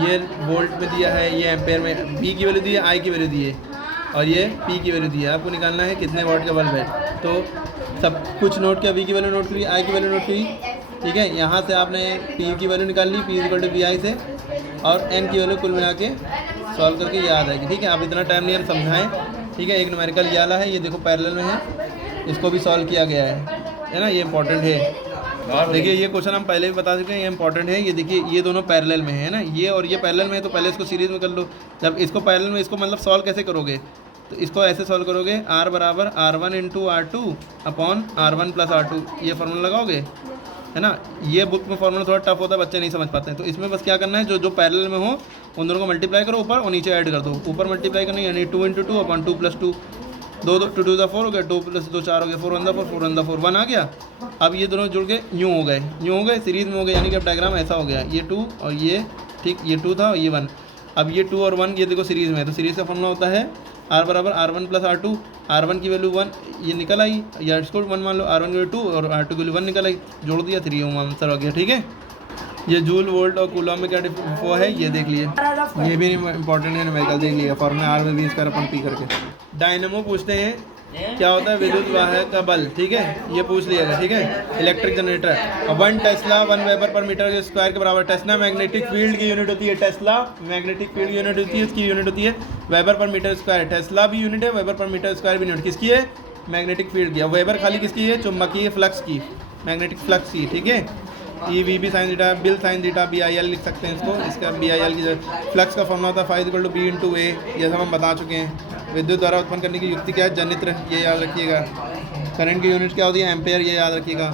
ये वोल्ट में दिया है, ये एम्पेयर में, बी की वैल्यू दी है, आई की वैल्यू दी है, और ये पी की वैल्यू दी है। आपको निकालना है कितने वाट का बल्ब है। तो सब कुछ नोट किया, बी की वैल्यू नोट करी, आई की वैल्यू नोट करी, ठीक है। यहाँ से आपने पी की वैल्यू निकाल ली, P equal to B I से, और एन की वैल्यू कुल मिला के सॉल्व करके याद आएगी, ठीक है। आप इतना टाइम नहीं हम समझाएं, ठीक है। एक न्यूमेरिकल ये वाला है, ये देखो पैरेलल में है, इसको भी सॉल्व किया गया है ना, ये इंपॉर्टेंट है। देखिए ये क्वेश्चन हम पहले भी बता चुके हैं, ये इंपॉर्टेंट है। ये देखिए ये दोनों पैरेलल में है ना, ये और ये पैरेलल में है, तो पहले इसको सीरीज में कर लो। जब इसको पैरेलल में, इसको मतलब सॉल्व कैसे करोगे, तो इसको ऐसे सॉल्व करोगे, R बराबर R1 into R2 upon R1 plus R2, ये फार्मूला लगाओगे, है ना। ये बुक में फार्मूला थोड़ा टफ होता है, बच्चे नहीं समझ पाते हैं। तो इसमें बस क्या करना है, जो जो पैरेलल में हो उन दोनों को मल्टीप्लाई करो ऊपर, और नीचे ऐड कर दो। ऊपर मल्टीप्लाई करनी यानी 2 इंटू 2 अपॉन 2 प्लस 2, 2 2 2 4 हो गया, 2 प्लस 2 4 हो गया, 4 1 4 4 1 4 1 आ गया। अब ये दोनों जुड़ के यूँ हो गए, सीरीज में हो गए, यानी कि अब डायग्राम ऐसा हो गया, ये 2 और ये, ठीक, ये 2 था और ये 1। अब ये 2 और 1 ये देखो सीरीज़ में है, तो सीरीज़ का फॉर्मूला होता है R बराबर R1 प्लस R2, R1 की वैल्यू 1 ये निकल आई, या इसको 1 मान लो, R1 की वैल्यू 2 और R2 की वैल्यू 1 निकल आई, जोड़ दिया, 3 आंसर हो गया, ठीक है। ये जूल वोल्ट और कूलम में क्या वो है ये देख लिए, ये भी इंपॉर्टेंट है, न्यूमेरिकल देख लिया, फॉर्मूला R में 20 कर अपन पी करके। डायनेमो पूछते हैं क्या होता है, विद्युत वाहक का बल, ठीक है, ये पूछ लिया, ठीक है। Electric generator, 1 tesla 1 weber per metre square के बराबर। टेस्ला मैग्नेटिक फील्ड की यूनिट होती है, टेस्ला मैग्नेटिक फील्ड की यूनिट होती है, इसकी यूनिट होती है weber per metre square. Tesla भी यूनिट है, वेबर पर मीटर स्क्वायर भी यूनिट किसकी है, मैग्नेटिक फील्ड की। वेबर खाली किसकी है, चुंबकीय फ्लक्स की, मैग्नेटिक फ्लक्स की, ठीक है। E V B sine theta, बिल sine theta, B I L लिख सकते हैं इसको, इसका बी आई एल की फ्लक्स का फॉर्मूला होता है phi equal to B into A, ये सब हम बता चुके हैं। विद्युत द्वारा उत्पन्न करने की युक्ति क्या है, जनित्र, ये याद रखिएगा। करंट की यूनिट क्या होती है, एम्पेयर, ये याद रखिएगा।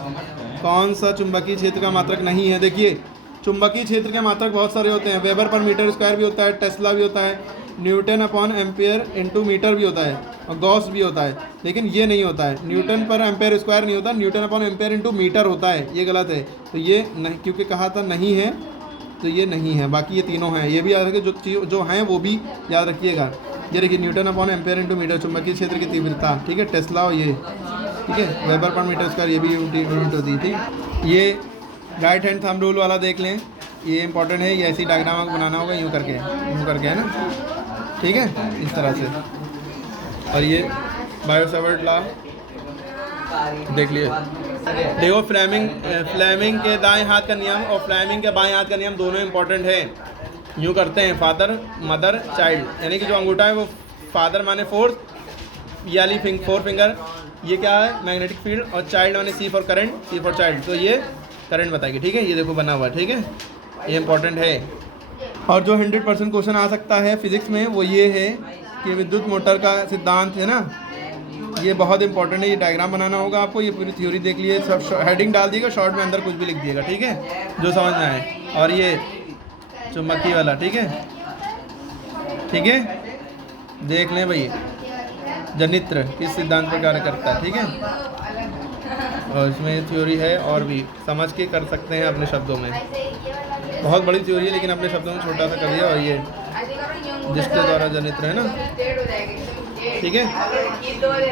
कौन सा चुंबकीय क्षेत्र का मात्रक नहीं है, देखिए चुंबकीय क्षेत्र के मात्रक बहुत सारे होते हैं, वेबर पर मीटर स्क्वायर भी होता है, टेस्ला भी होता है, newton upon ampere into metre भी होता है, और गॉस भी होता है, लेकिन ये नहीं होता है, न्यूटन पर एम्पेयर स्क्वायर नहीं होता, newton upon ampere into metre होता है, ये गलत है। तो ये नहीं, क्योंकि कहा था नहीं है, तो ये नहीं है, बाकी ये तीनों हैं, ये भी याद रखिए, जो हैं वो भी याद रखिएगा। ये देखिए newton upon ampere into metre, चुंबकीय क्षेत्र की तीव्रता, ठीक है, टेस्ला और ये, ठीक है, वेबर पर मीटर स्क्वायर, ये भी यूनिट होती है, ठीक। ये राइट हैंड थंब रूल वाला देख लें, ये इंपॉर्टेंट है, ये ऐसी डायग्राम आपको बनाना होगा, यूँ करके है ना, ठीक है, इस तरह से। और ये बायो-सावर्ट लॉ देख लिए। देखो फ्लेमिंग के दाएं हाथ का नियम और फ्लेमिंग के बाएं हाथ का नियम दोनों इंपॉर्टेंट है। यूँ करते हैं, फादर मदर चाइल्ड, यानी कि जो अंगूठा है वो फादर माने फोर्स, याली 4 फिंगर, ये क्या है मैग्नेटिक फील्ड, और चाइल्ड माने C for current, C for child, तो ये करंट बताएगी, ठीक है। ये देखो बना हुआ है, ठीक है, ये इंपॉर्टेंट है। और जो 100% क्वेश्चन आ सकता है फिजिक्स में वो ये है कि विद्युत मोटर का सिद्धांत है ना, ये बहुत इंपॉर्टेंट है, ये डायग्राम बनाना होगा आपको, ये पूरी थ्योरी देख लिए, सब हेडिंग डाल दिएगा, शॉर्ट में अंदर कुछ भी लिख दिएगा, ठीक है, जो समझना है। और ये चुंबकीय वाला, ठीक है, देख लें भाई, जनित्र किस सिद्धांत पर कार्य करता है, ठीक है। और इसमें थ्योरी है, और भी समझ के कर सकते हैं अपने शब्दों में, बहुत बड़ी थ्योरी है लेकिन अपने शब्दों में छोटा सा कर दिया। और ये जिसके द्वारा जनित्र है ना, ठीक है।